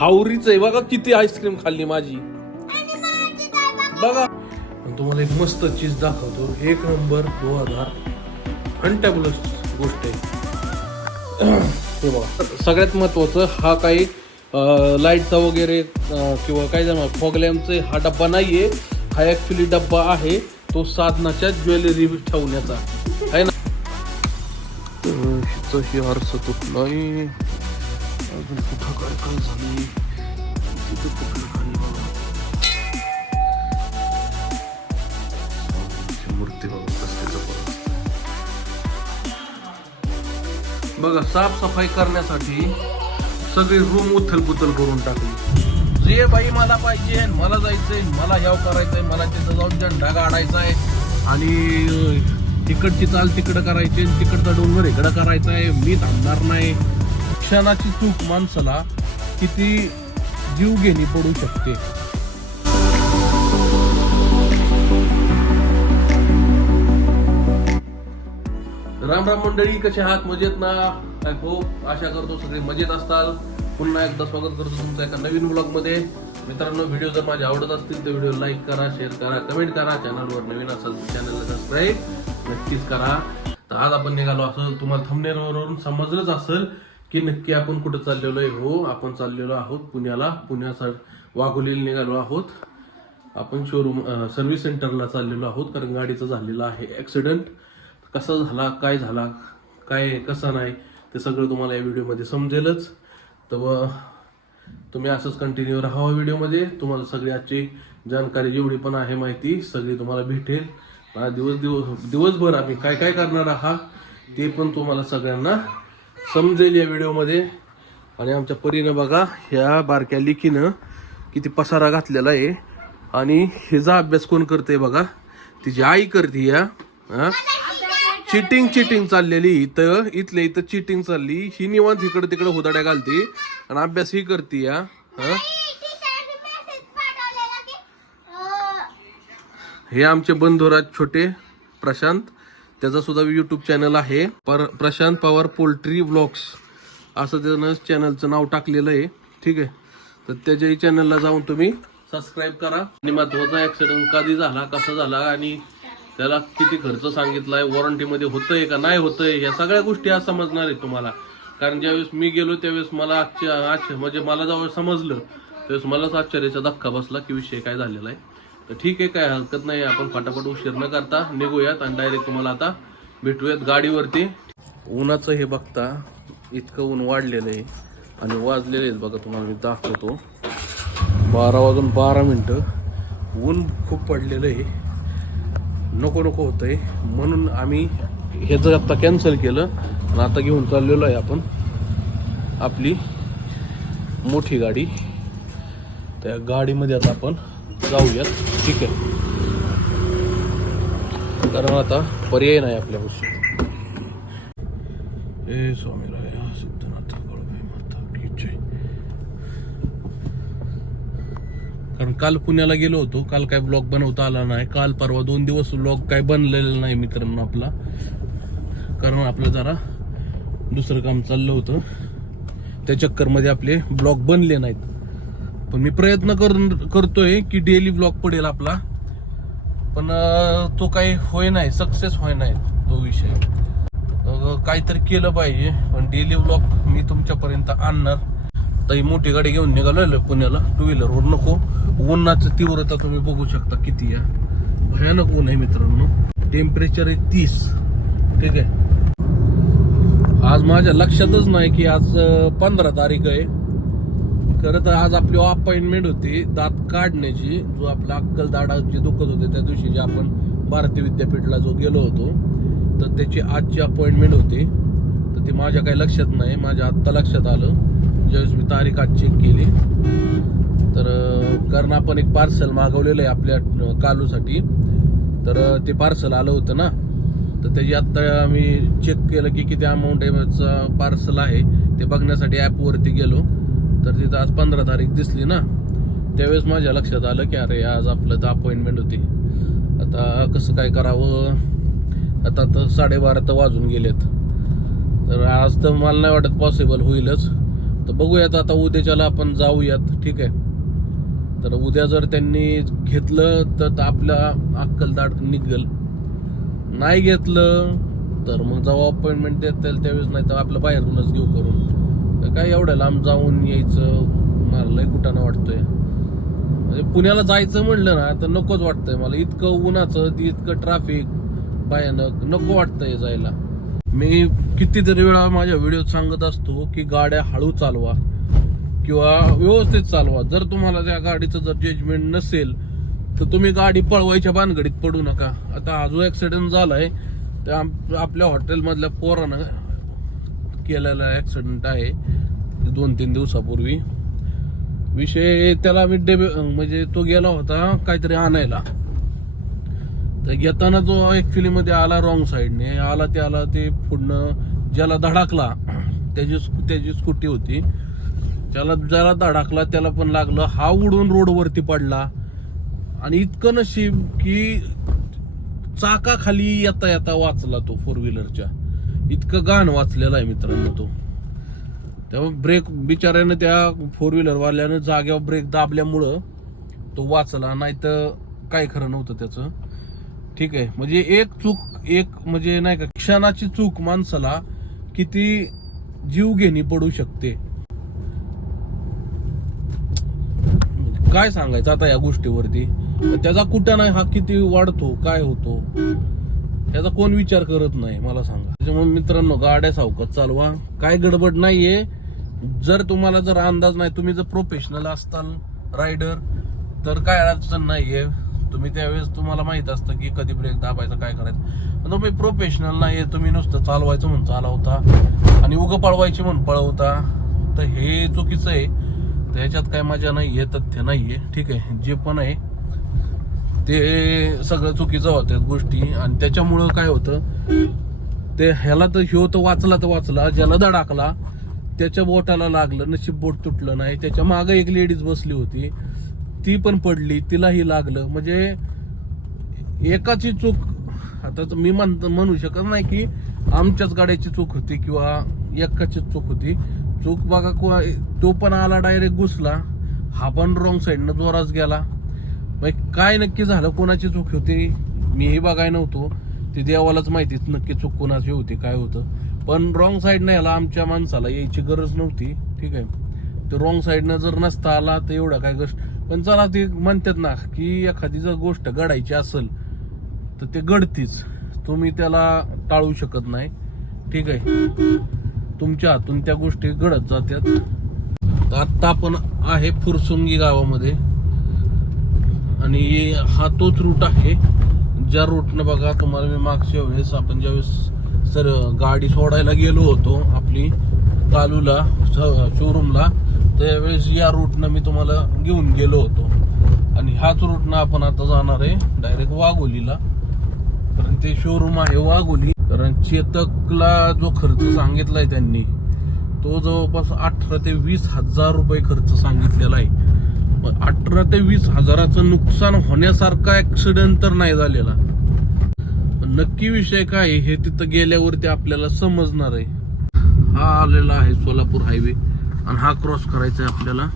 हावरीच आहे बघा, किती आईस्क्रीम खाल्ली माझी बघा. तुम्हाला एक मस्त चीज दाखवतो, एक नंबर 2000 फंटॅबुलस गोष्ट आहे. हे बघा, सगळ्यात महत्वाचं हा काही लाईटचा वगैरे किंवा काय जाणार फॉगलॅम्पचा हा डब्बा नाहीये. हा ऍक्च्युली डब्बा आहे तो साधनाच्या ज्वेलरी ठेवण्याचा आहे ना. हिचं आरसा तुटलाय, अजून कुठं काय काय झालंय, तिथं कुठलं खाली मूर्ती बघा. साफसफाई करण्यासाठी सगळी रूम उथलपुथल करून टाकली. जे बाई मला पाहिजे, मला जायचंय, मला ह्याव करायचंय, मला तिथं जाऊन झेंडा काढायचा आहे आणि तिकडची चाल तिकडं करायची, तिकडचा डोंगर इकडं करायचा आहे, मी थांबणार नाही. क्षणाची चूक माणसाला किती जीवघेणी पडू शकते. राम राम मंडळी, कसे आहात? मजेत ना? आय होप, आशा करतो सगळे मजेत असताल. पुन्हा एकदा स्वागत करतो तुमचं एका नवीन ब्लॉग मध्ये. मित्रांनो, व्हिडिओ जर माझे आवडत असतील तर व्हिडिओ लाईक करा, शेअर करा, कमेंट करा. चॅनलवर नवीन असाल तर चॅनलला सबस्क्राईब नक्कीच करा. तर आज आपण निघालो असं तुम्हाला थंबनेलवरून समजलंच असेल की नक्की आपण कुठं चाललेलो आहे. हो, आपण चाललेलो आहोत पुण्याला. वाघोलीला निघालो आहोत. आपण शोरूम सर्व्हिस सेंटरला चाललेलो आहोत, कारण गाडीचा झालेला आहे ऍक्सिडेंट. कसा झाला, काय झाला, काय कसा नाही, ते सगळं तुम्हाला या व्हिडिओमध्ये समजेलच. तर तुम्ही असंच कंटिन्यू राहावा व्हिडिओमध्ये. तुम्हाला सगळी आजची जानकारी जेवढी पण आहे माहिती सगळी तुम्हाला भेटेल. दिवसभर आम्ही काय काय करणार आहात ते पण तुम्हाला सगळ्यांना समजेल या व्हिडिओमध्ये. आणि आमच्या परीनं बघा, ह्या बारक्या लिकीनं किती पसारा घातलेला आहे. आणि ह्याचा अभ्यास कोण करते बघा, तिची आई करते. या चिटिंग चाललेली इथं, इथल्या इथं चिटिंग चालली. ही निवांत इकडे तिकडे हुदाड्या घालते आणि अभ्यास ही करते. या हे आमचे बंधुराज छोटे प्रशांत, त्याचा सुद्धा युट्यूब चॅनल आहे, प्रशांत पवार पोल्ट्री व्लॉग्स असं त्यानं चॅनलचं नाव टाकलेलं आहे. ठीक आहे, तर त्याच्याही चॅनलला जाऊन तुम्ही सबस्क्राईब करा. आणि महत्वाचा ऍक्सिडेंट कधी झाला, कसा झाला आणि त्याला किती खर्च सांगितलाय, वॉरंटीमध्ये होतंय का नाही होतंय, ह्या सगळ्या गोष्टी आज समजणार आहेत तुम्हाला. कारण ज्यावेळेस मी गेलो त्यावेळेस मला म्हणजे मला जेव्हा समजलं त्यावेळेस मलाच आश्चर्याचा धक्का बसला की विषय काय झालेला आहे. तर ठीक आहे, काय हरकत नाही, आपण फटाफट उशीर न करता निघूयात आणि डायरेक्ट तुम्हाला आता भेटूयात गाडीवरती. उन्हाचं हे बघता, इतकं ऊन वाढलेलं आहे आणि वाजलेले आहेत बघा, तुम्हाला मी दाखवतो. 12:12 ऊन खूप पडलेलं आहे. नको होतंय म्हणून आम्ही ह्याचं आता कॅन्सल केलं आणि आता घेऊन चाललेलो आहे आपण आपली मोठी गाडी. त्या गाडीमध्ये आता आपण जाऊयात. ठीक आहे, कारण आता पर्याय नाही आपल्यापाशी. ए स्वामी राया सिद्धनाथ गळबाई माता की जय. कारण काल पुण्याला गेलो होतो, काल काय ब्लॉग बनवता आला नाही. काल परवा 2 दिवस ब्लॉग काय बनलेला नाही मित्रांनो आपला, कारण आपलं जरा दुसरं काम चाललं होतं. त्या चक्करमध्ये आपले ब्लॉग बनले नाहीत. पण मी प्रयत्न करतोय की डेली ब्लॉग पडेल आपला, पण तो काही होय नाही, सक्सेस होय नाही तो विषय. काहीतरी केलं पाहिजे, पण डेली ब्लॉग मी तुमच्यापर्यंत आणणार. आता ही मोठी गाडी घेऊन निघालो पुण्याला, 2 व्हीलरवर नको. उन्हाचं तीव्रता तुम्ही बघू शकता किती आहे, भयानक ऊन आहे मित्रांनो. टेम्परेचर आहे 30. ठीक आहे, आज माझ्या लक्षातच नाही की आज 15 तारीख आहे. खरं तर आज आपली अपॉइंटमेंट होती दात काढण्याची, जो आपला अक्कलदाढा जे दुखत होते त्या दिवशी जे आपण भारतीय विद्यापीठला जो गेलो होतो, तर त्याची आजची अपॉइंटमेंट होती. तर ती माझ्या काही लक्षात नाही, माझ्या आत्ता लक्षात आलं ज्यावेळेस मी तारीख आज चेक केली. तर कारण आपण एक पार्सल मागवलेलं आहे आपल्या कालूसाठी, तर ते पार्सल आलं होतं ना, तर त्याची आत्ता मी चेक केलं की किती अमाऊंट आहे पार्सल आहे ते बघण्यासाठी ॲपवरती गेलो. तर तिथं आज 15 तारीख दिसली ना, त्यावेळेस माझ्या लक्षात आलं की अरे आज आपलं तर अपॉइंटमेंट होती. आता कसं काय करावं, आता तर 12:30 तर वाजून गेलेत. तर आज तर मला नाही वाटत पॉसिबल होईलच. तर बघूयात आता उद्याच्याला आपण जाऊयात, ठीक आहे. तर उद्या जर त्यांनी घेतलं तर आपल्या अक्कलदाट निघल, नाही घेतलं तर मग जेव्हा अपॉइंटमेंट देतील त्यावेळेस, नाही तर आपलं बाहेरूनच घेऊ करून. तर काय एवढं लांब जाऊन यायचं मला लय कुठानं वाटतंय. म्हणजे पुण्याला जायचं म्हणलं ना तर नकोच वाटतंय मला. इतकं उन्हाचं, इतकं ट्रॅफिक भयानक, नको वाटतंय जायला. मी कितीतरी वेळा माझ्या व्हिडिओत सांगत असतो की गाड्या हळू चालवा किंवा व्यवस्थित चालवा. जर तुम्हाला त्या गाडीचं जर जजमेंट नसेल तर तुम्ही गाडी पळवायच्या भानगडीत पडू नका. आता हा जो ऍक्सिडेंट झालाय ते आपल्या हॉटेलमधल्या पोरानं केलेला ऍक्सिडेंट आहे 2-3 दिवसापूर्वी. विषय त्याला मी म्हणजे तो गेला होता काहीतरी आणायला, तर घेताना जो ऍक्च्युली मध्ये आला रॉंग साईडने आला, त्याला ते पुढनं ज्याला धडकला त्याची स्कूटी होती, ज्याला धडकला त्याला पण लागलं. हा उडून रोडवरती पडला आणि इतकं नशीब की चाकाखाली येता येता वाचला तो फोर व्हीलरच्या. इतकं घाण वाचलेला आहे मित्रांनो तो. त्यामुळे ब्रेक बिचाऱ्यानं त्या फोर व्हीलर वाल्यानं जाग्यावर ब्रेक दाबल्यामुळं तो वाचला, नाही तर काय खरं नव्हतं त्याचं, ठीक आहे. म्हणजे एक म्हणजे नाही का क्षणाची चूक माणसाला किती जीवघेणी पडू शकते. काय सांगायचं आता या गोष्टीवरती. त्याचा कुठं नाही हा किती वाढतो, काय होतो याचा कोण विचार करत नाही, मला सांगा. त्याच्यामुळे मित्रांनो गाड्या सावकाश चालवा, काय गडबड नाहीये. जर तुम्हाला जर अंदाज नाही, तुम्ही जर प्रोफेशनल असताल रायडर तर काय अडचण नाहीये. तुम्ही त्यावेळेस तुम्हाला माहित असतं की कधी ब्रेक दाबायचा, काय करायचं. तुम्ही प्रोफेशनल नाहीये, तुम्ही नुसतं चालवायचं म्हणून चालवता आणि उगं पळवायची म्हणून पळवता, तर हे चुकीचं आहे. त्याच्यात काय मजा नाहीये, तथ्य नाहीये, ठीक आहे. जे पण आहे ते सगळं चुकीचं होत्यात गोष्टी. आणि त्याच्यामुळं काय होतं ते ह्याला तर ह्यो तर वाचला, ज्याला धडाकला त्याच्या बोटाला लागलं, नशीब बोट तुटलं नाही. त्याच्या मागे एक लेडीज बसली होती, ती पण पडली, तिलाही लागलं. म्हणजे एकाची चूक, आता मी म्हणू शकत नाही की आमच्याच गाड्याची चूक होती किंवा एकाची चूक होती. चूक बघा, तो पण आला डायरेक्ट घुसला, हा पण रॉंग साईडनं जोरात गेला. काय नक्की झालं, कोणाची चूक होती मीही बघाय नव्हतो, ते देवालाच माहितीच नक्की चूक कोणाची होती, काय होतं. पण रॉंग साईडनं याला आमच्या माणसाला यायची गरज नव्हती, ठीक आहे. तो रॉंग साईडनं जर नसता आला तर एवढा काय गोष्ट. पण चला, ते म्हणतात ना की एखादी जर गोष्ट घडायची असेल तर ते घडतीच, तुम्ही त्याला टाळू शकत नाही, ठीक आहे. तुमच्या हातून त्या गोष्टी घडत जातात. आता आपण आहे फुरसुंगी गावामध्ये आणि हा तोच रूट आहे ज्या रूटनं बघा तुम्हाला मी मागच्या वेळेस आपण ज्यावेळेस गाडी सोडायला गेलो होतो आपली कालूला शोरूमला, त्यावेळेस या रूटनं मी तुम्हाला घेऊन गेलो होतो. आणि ह्याच रूटनं आपण आता जाणार आहे डायरेक्ट वाघोलीला, कारण ते शोरूम आहे वाघोली. कारण चेतकला जो खर्च सांगितलाय त्यांनी तो जवळपास 18 ते 20 हजार रुपये खर्च सांगितलेला आहे. 18 ते 20 हजाराचं नुकसान होण्यासारखा ऍक्सिडेंट तर नाही झालेला. नक्की विषय काय हे तिथं गेल्यावरती आपल्याला समजणार आहे. हा आलेला आहे सोलापूर हायवे आणि हा क्रॉस करायचा आहे आपल्याला.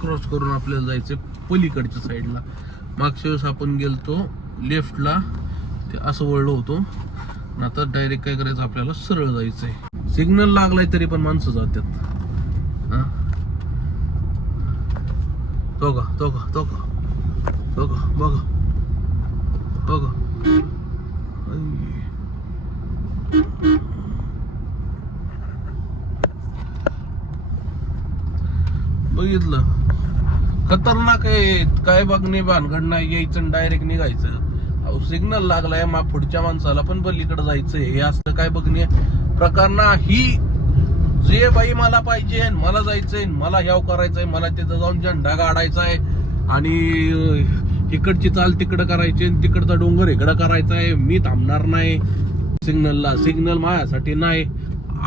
क्रॉस करून आपल्याला जायचंय पलीकडच्या साईडला. मागच्या वेळेस आपण गेलतो लेफ्टला, ते असं वळलो होतो. आता डायरेक्ट काय करायचं, आपल्याला सरळ जायचंय. सिग्नल लागलाय तरी पण माणसं जातात. तो का बघा बघितलं, खतरनाक आहे. काय बघणे भानगड नाही, यायचं डायरेक्ट निघायचं. सिग्नल लागलाय, पुढच्या माणसाला पण पलीकडे जायचंय, हे असं काय बघणे प्रकार नाही. जे बाई मला पाहिजे, मला जायचंय, मला ह्याव करायचंय, मला तिथं जाऊन झेंडा काढायचा आहे आणि इकडची चाल तिकडं करायची, तिकडचा डोंगर इकडं करायचा आहे, मी थांबणार नाही सिग्नलला, सिग्नल माझ्यासाठी नाही,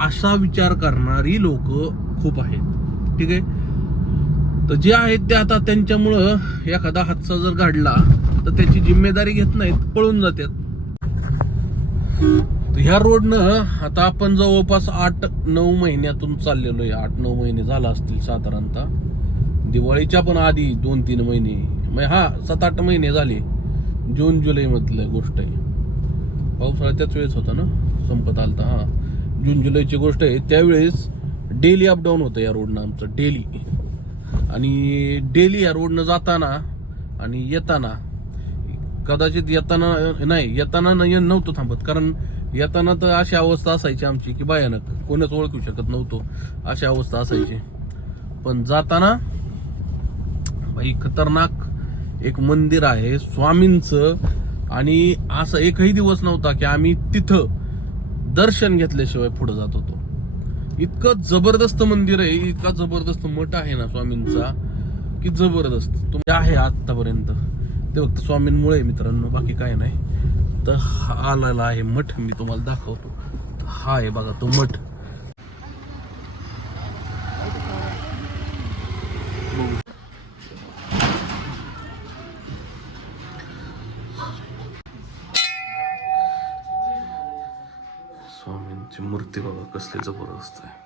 असा विचार करणारी लोक खूप आहेत, ठीक आहे. तर जे आहेत ते आता त्यांच्यामुळं एखादा हादसा जर घडला तर त्याची जिम्मेदारी घेत नाहीत, पळून जातात. तर ह्या रोडनं आता आपण जवळपास 8-9 महिन्यातून चाललेलो आहे. 8-9 महिने झाला असतील साधारणतः. दिवाळीच्या पण आधी 2-3 महिने, म्हणजे हा 7-8 महिने झाले. जून जुलै मधलं गोष्ट आहे. पावसाळा त्याच वेळेस होता ना, संपत आलता. हा जून जुलैची गोष्ट आहे. त्यावेळेस डेली अपडाऊन होतं या रोडनं आमचं, डेली. आणि डेली या रोडनं जाताना आणि येताना, कदाचित येताना नव्हतं थांबत, कारण येताना तर अशी अवस्था असायची आमची की भयानक, कोणच ओळखू शकत नव्हतो, अशी अवस्था असायची. पण जाताना भाई खतरनाक एक मंदिर आहे स्वामींचं, आणि असं एकही दिवस नव्हता की आम्ही तिथं दर्शन घेतल्याशिवाय पुढे जात होतो. इतकं जबरदस्त मंदिर आहे, इतका जबरदस्त मठ आहे ना स्वामींचा की जबरदस्त. तुम्ही आहे आतापर्यंत ते फक्त स्वामींमुळे मित्रांनो, बाकी काय नाही. तर हा आलेला आहे मठ, मी तुम्हाला दाखवतो. हा आहे बघा तो मठ. स्वामींची मूर्ती बघा कसली जबरदस्त आहे.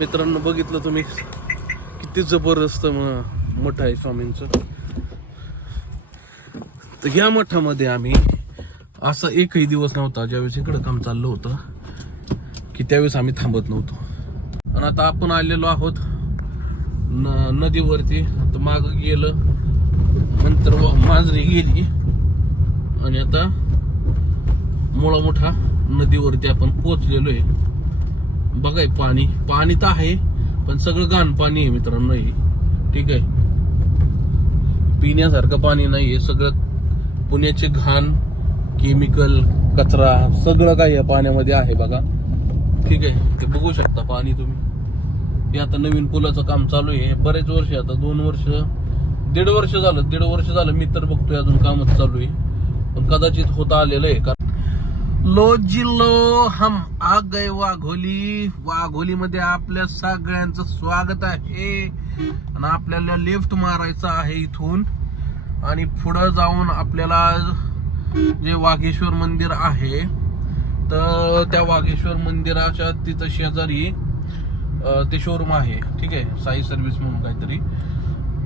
मित्रांनो बघितलं तुम्ही किती जबरदस्त मठ आहे स्वामींचं. तर या मठामध्ये आम्ही असा एकही दिवस नव्हता ज्यावेळेस इकडं काम चाललं होतं की त्यावेळेस आम्ही थांबत नव्हतो. आणि आता आपण आलेलो आहोत नदीवरती. आता माग गेलं, नंतर मांजरी गेली, आणि आता मोळा मोठा नदीवरती आपण पोहोचलेलो आहे. बघाय पाणी तर आहे, पण सगळं घाण पाणी आहे मित्रांनो हे. ठीक आहे, पिण्यासारखं पाणी नाही, सगळं पुण्याचे घाण, केमिकल, कचरा सगळं काही या पाण्यामध्ये आहे बघा. ठीक आहे, ते बघू शकता पाणी तुम्ही. हे आता नवीन पुलाचं काम चालू आहे. बरेच वर्ष, आता 2 वर्ष, 1.5 वर्ष झालं मी तर बघतोय अजून कामच चालू आहे. पण कदाचित होता आलेलं आहे. लो जिल्लो हम आ गए वाघोली मध्ये आपल्या सगळ्यांचं स्वागत आहे. आणि आपल्याला लिफ्ट मारायचं आहे इथून, आणि पुढे जाऊन आपल्याला जे वाघेश्वर मंदिर आहे, तर त्या वाघेश्वर मंदिराच्या तिथं शेजारी ते शोरूम आहे. ठीक आहे, साई सर्व्हिस म्हणून काहीतरी.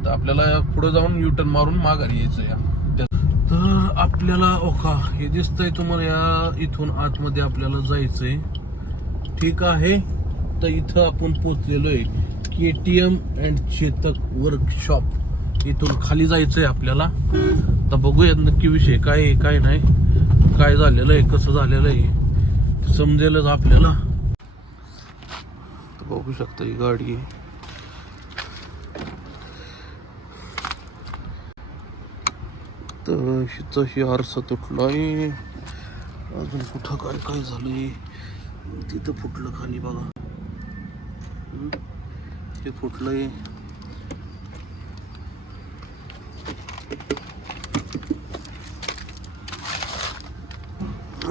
तर आपल्याला पुढे जाऊन युटर्न मारून माघारी यायचं या. तर आपल्याला ओका हे दिसतंय तुम्हाला, या इथून आतमध्ये आपल्याला जायचंय. ठीक आहे, तर इथं आपण पोहोचलेलो आहे KTM अँड चेतक वर्कशॉप. इथून खाली जायचंय आपल्याला. तर बघूयात नक्की विषय काय आहे काय नाही, काय झालेलं आहे, कसं झालेलं आहे समजेलच आपल्याला. तर बघू शकता ही गाडी आहे. तर हिचाही आरसा तुटलाय. अजून कुठं काय काय झालंय, तिथं फुटलं खाली बघा, ते फुटलंय.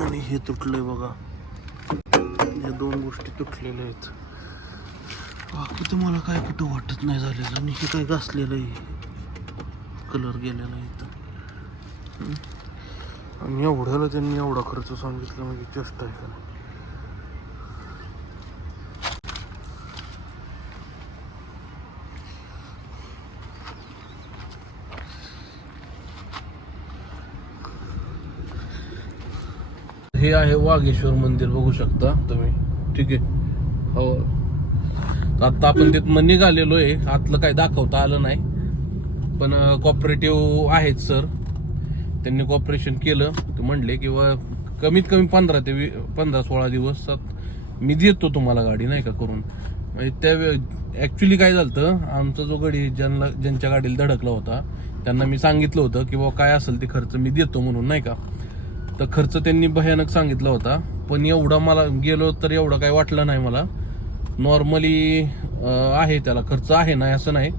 आणि हे तुटलंय बघा. या 2 गोष्टी तुटलेल्या आहेत. बाकी तुम्हाला काय कुठं वाटत नाही झालेलं. आणि हे काय घासलेलं आहे, कलर गेलेला आहे इथं. आणि एवढ्याला त्यांनी एवढा खर्च सांगितला म्हणजे चेष्ट आहे का नाही. हे आहे वाघेश्वर मंदिर, बघू शकता तुम्ही. ठीक आहे, हो. आता आपण तिथं निघालेलो आहे. आतलं काय दाखवता आलं नाही, पण कॉपरेटिव्ह आहेत सर, त्यांनी कॉपरेशन केलं. ते म्हणले किंवा कमीत कमी 15-16 दिवसात मी देतो तुम्हाला गाडी, नाही का करून. म्हणजे त्या ऍक्च्युली काय झालं, आमचा जो गाडी ज्यांच्या गाडीला धडकला होता त्यांना मी सांगितलं होतं की बाबा काय असेल ते खर्च मी देतो म्हणून, नाही का. तर खर्च त्यांनी भयानक सांगितला होता, पण एवढा मला गेलो तर एवढं काय वाटलं नाही मला. नॉर्मली आहे, त्याला खर्च आहे नाही असं नाही,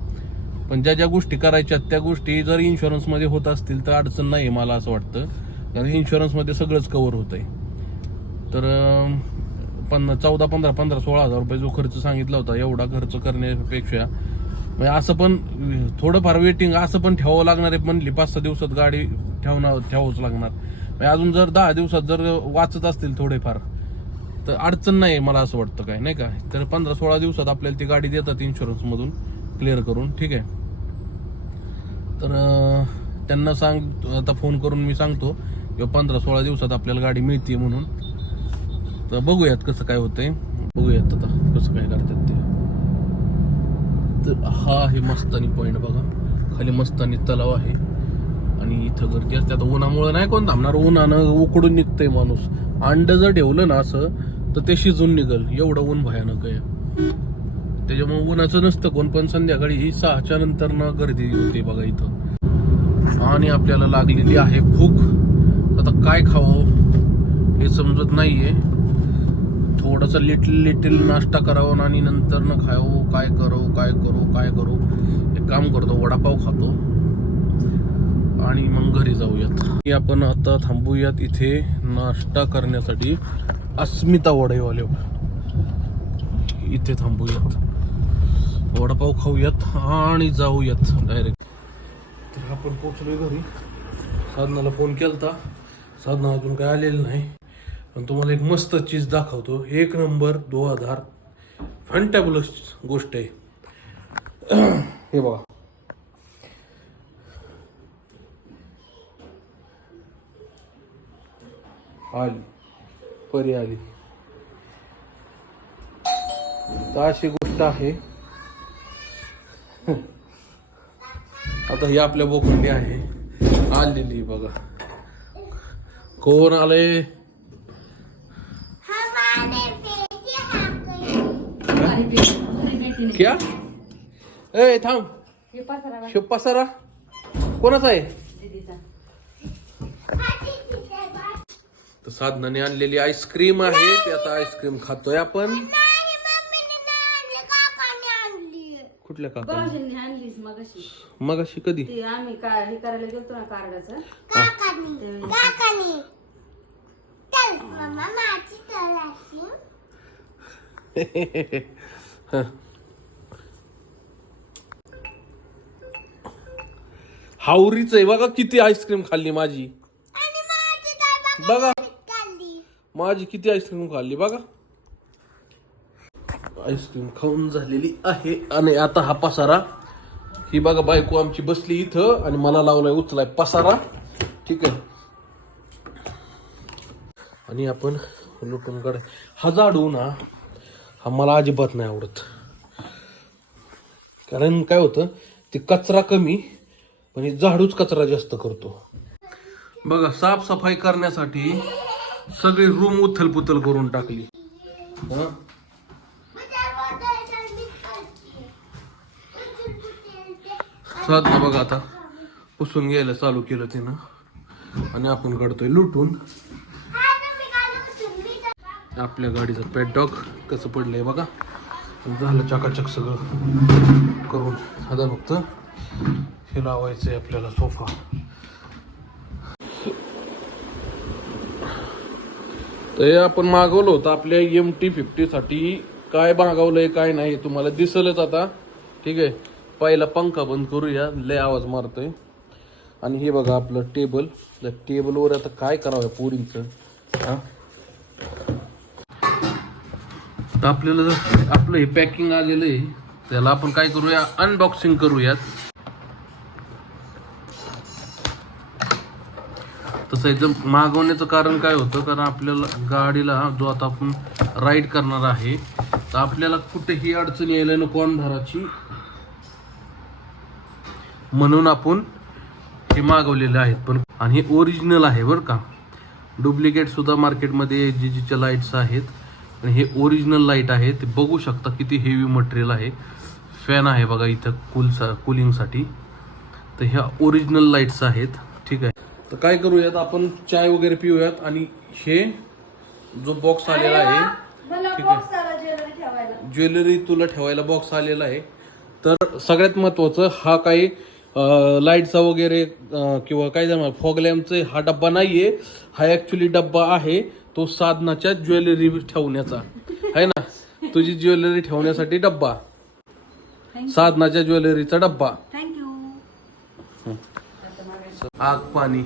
पण ज्या ज्या गोष्टी करायच्या त्या गोष्टी जर इन्शुरन्समध्ये होत असतील तर अडचण नाही मला असं वाटतं, कारण इन्शुरन्समध्ये सगळंच कव्हर होतंय. तर 16,000 रुपये जो खर्च सांगितला होता, एवढा खर्च करण्यापेक्षा म्हणजे असं पण थोडंफार वेटिंग असं पण ठेवावं लागणार आहे. म्हणली 5-6 दिवसात गाडी ठेवावंच लागणार. म्हणजे अजून जर 10 दिवसात जर वाचत असतील थोडेफार तर अडचण नाही मला असं वाटतं, काय नाही का. तर 15-16 दिवसात आपल्याला ती गाडी देतात इन्शुरन्समधून क्लिअर करून, ठीक आहे. तर त्यांना आता फोन करून मी सांगतो किंवा 15-16 दिवसात आपल्याला गाडी मिळते म्हणून. तर बघूयात कसं काय होतंय, बघूयात आता कसं काय करतात ते. तर हा आहे मस्तानी पॉइंट बघा, खाली मस्तानी तलाव आहे आणि इथं गर्दी असते. आता उन्हामुळे नाही कोण थांबणार, उन्हानं उकडून निघतंय माणूस. अंड जर ठेवलं ना असं तर ते शिजून निघल, एवढं ऊन भयानक आहे. त्याच्यामुळे उन्हाचं नसतं कोण, पण संध्याकाळी 6च्या नंतर ना गर्दी होते बघा इथं. आणि आपल्याला लागलेली आहे भूक. आता काय खावं हे समजत नाहीये. थोडासा लिटिल नाश्ता करावा आणि नंतर न खावं. काय करू. एक काम करतो, वडापाव खातो आणि मग घरी जाऊयात. आपण आता थांबूयात इथे नाश्ता करण्यासाठी. अस्मिता वडेवाले इथे थांबूयात, वडापाव खाऊयात आणि जाऊयात डायरेक्ट. तर आपण पोचलोय घरी. साधनाला फोन केलता, साधना अजून काय आलेलं नाही. पण तुम्हाला एक मस्त चीज दाखवतो, 1 नंबर 2000 फंटॅबुलस गोष्ट आहे. हे बघा, आली परी आली. तर अशी गोष्ट आहे. आता ही आपल्या बोखंडी आहे आलेली बघा. कोण आले? क्या ए थांब, पसारा कोणाचा आहे? तर साधनाने आणलेली आईस्क्रीम आहे, ते आता आईस्क्रीम खातोय आपण. कुठल्या मग अशी कधी आम्ही काय हे करायला गेलतो ना कार्डाचं. हावरीच आहे बघा, किती आईस्क्रीम खाल्ली माझी बघा, माझी किती आईस्क्रीम खाल्ली बघा. आईस्क्रीम खाऊन झालेली आहे. आणि आता हा पसारा, ही बघा बायको आमची बसली इथं आणि मला लावलाय उचलाय पसारा, ठीक आहे. आणि आपण लुटून काढ. हा झाडू ना, हा मला अजिबात नाही आवडत. कारण काय होतं, ते कचरा कमी पण हे झाडूच कचरा जास्त करतो बघा. साफसफाई करण्यासाठी सगळी रूम उथलपुथल करून टाकली. साधना बघा आता पुसून घ्यायला चालू केलं तिनं आणि आपण काढतोय लुटून. आपल्या गाडीचं पेटडॉग कसं पडलंय बघा, झालं चकाचक सगळं करून. आता फक्त हे लावायचंय आपल्याला सोफा. तर हे आपण मागवलं होतं आपल्या MT-50 साठी. काय मागवलंय काय नाही तुम्हाला दिसलच आता, ठीक आहे. पहिला पंखा बंद करूया, लय आवाज मारतोय. आणि हे बघा आपलं टेबल. त्या टेबलवर आता काय करावं पोरींचं. आपल्याला आपलं हे पॅकिंग आलेलं आहे, त्याला आपण काय करूया, अनबॉक्सिंग करूयात. तसं एकदम मागवण्याचं कारण काय होतं, कारण आपल्याला गाडीला जो आता आपण राईड करणार आहे तर आपल्याला कुठेही अडचण यायला नको अंधाराची, म्हणून आपण हे मागवलेले आहेत. पण आणि हे ओरिजिनल आहे बरं का. डुप्लिकेट सुद्धा मार्केटमध्ये जीच्या लाईट्स आहेत, पण हे ओरिजिनल लाईट आहे. ते बघू शकता किती हेवी मटेरियल आहे. फॅन आहे बघा इथं कूलिंगसाठी. तर ह्या ओरिजिनल लाईट्स आहेत, ठीक आहे. तर काय करूयात, आपण चाय वगैरे पिऊयात. आणि हे जो बॉक्स आलेला आहे, ठीक आहे, ज्वेलरी तुला ठेवायला बॉक्स आलेला आहे. तर सगळ्यात महत्वाचं हा काही लाईटचा वगैरे किंवा काय जमा फॉग लॅम्पचा हा डब्बा नाहीये. हा ऍक्च्युली डब्बा आहे तो साधनाच्या ज्वेलरी ठेवण्याचा आहे ना. तुझी ज्वेलरी ठेवण्यासाठी डब्बा, साधनाच्या ज्वेलरीचा डब्बा. थँक्यू. आग पाणी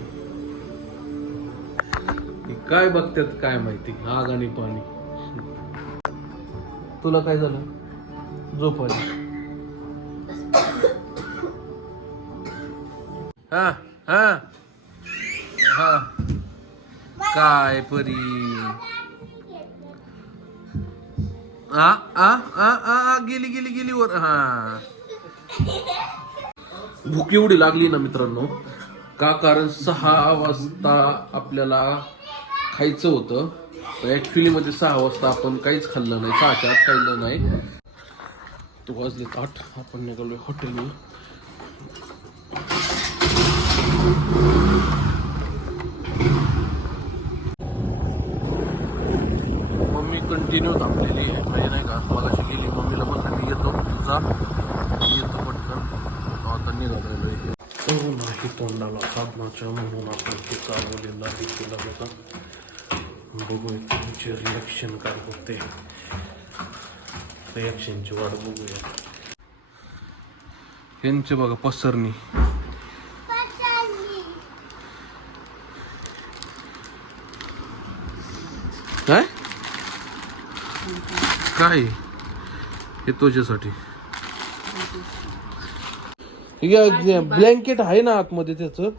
काय बघतात काय माहिती. आग आणि पाणी. तुला काय झालं? झोप आली. हा हा हा काय परी. आ आ आ आ गेली गेली गेली वर. हा भूक एवढी लागली ना मित्रांनो का, कारण 6 वाजता आपल्याला खायचं होतं. ऍक्च्युली मध्ये 6 वाजता आपण काहीच खाल्लं नाही. 6च्या आत खाल्लं नाही. तो वाजले 8. आपण निघालोय हॉटेलवर. मम्मी कंटिन्यू थांबलेली आहे म्हणजे नाही का. मगाशी गेली मम्मीला म्हणलं मी येतो तुझा येतो पटकन. आता निघालेलो आहे. नाही तोंडाला साधनाच्या म्हणून आपण ते चालवलेलं आहे. तुला बघा बघूया तुमचे रिॲक्शन काय होते. रिॲक्शनची वाट बघूया. यांचे बघा पसरणी. काय काय हे तुझ्यासाठी ब्लँकेट आहे ना आतमध्ये त्याचं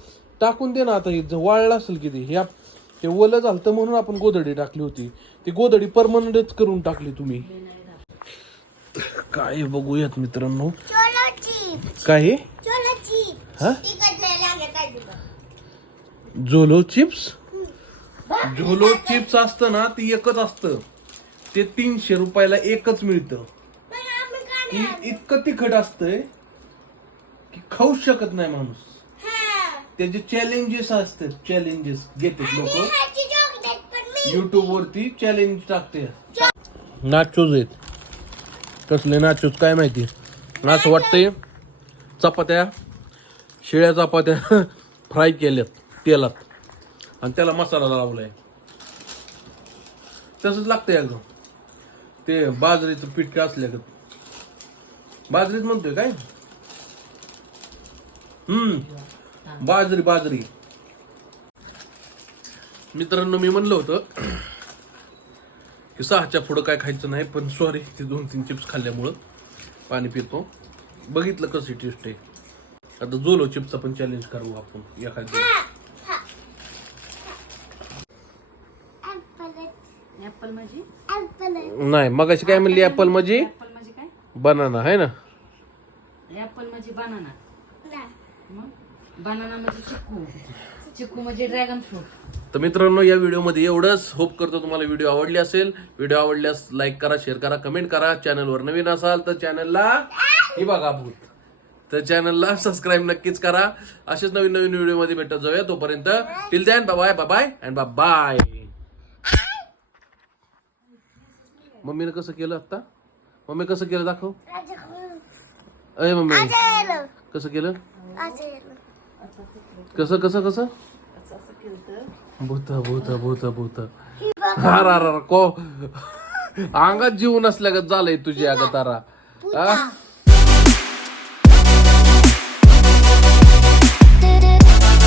टाकून दे ना. आता हे वाळलं असेल किती. हे ते ओलं झालं म्हणून आपण गोधडी टाकली होती. ती गोधडी परमनंटच करून टाकली तुम्ही. काय बघूयात मित्रांनो. काय हा झोलो चिप्स. झोलो चिप्स असतं ना ती एकच असतं. ते 300 रुपयाला एकच मिळतं. इतकं तिखट असतंय की खाऊ शकत नाही माणूस. त्याचे चॅलेंजेस असतात. चॅलेंजेस घेतात लोक युट्यूब वरती. चॅलेंज टाकते. नाचोज आहेत. कसले नाचोज काय माहिती. असं वाटतंय चपात्या शिळ्या चपात्या फ्राय केल्यात तेलात आणि त्याला मसाला लावलाय. तसंच लागतंय अगं. ते बाजरीचं पीठ असल्या बाजरीच म्हणतोय काय. बाजरी बाजरी. मित्रांनो मी म्हणलं होतं की 6च्या पुढं काय खायचं नाही. पण सॉरी ते 2-3 चिप्स खाल्ल्यामुळं पाणी पितो. बघितलं कशी टेस्ट आहे. आता झोलो चिप्सचा पण चॅलेंज करू आपण एखाद्या. ऍपल म्हणजे नाही मगाशी काय म्हणली. ऍपल म्हणजे ऍपल म्हणजे काय. बनाना आहे ना. ऍपल म्हणजे बनाना. मग बनाना म्हणजे चिक्कू. चिक्कू म्हणजे ड्रॅगन फ्रूट. तर मित्रांनो या व्हिडिओमध्ये एवढंच. होप करतो तुम्हाला व्हिडिओ आवडली असेल. व्हिडिओ आवडल्यास लाईक करा, शेअर करा, कमेंट करा. चॅनलवर नवीन असाल तर चॅनलला ही बघा भूत तर चॅनलला सबस्क्राईब नक्कीच करा. असेच नवीन नवीन व्हिडिओ मध्ये भेटत जाऊया. तोपर्यंत till then bye bye and bye. मम्मीने कसं केलं आता. मम्मी कसं केलं दाखव. अय मम्मी कसं केलं. कसं कसं कसं भूत भूत भूत भूत. को अंगात जीव नसल्यागत झालंय तुझी अगं तारा.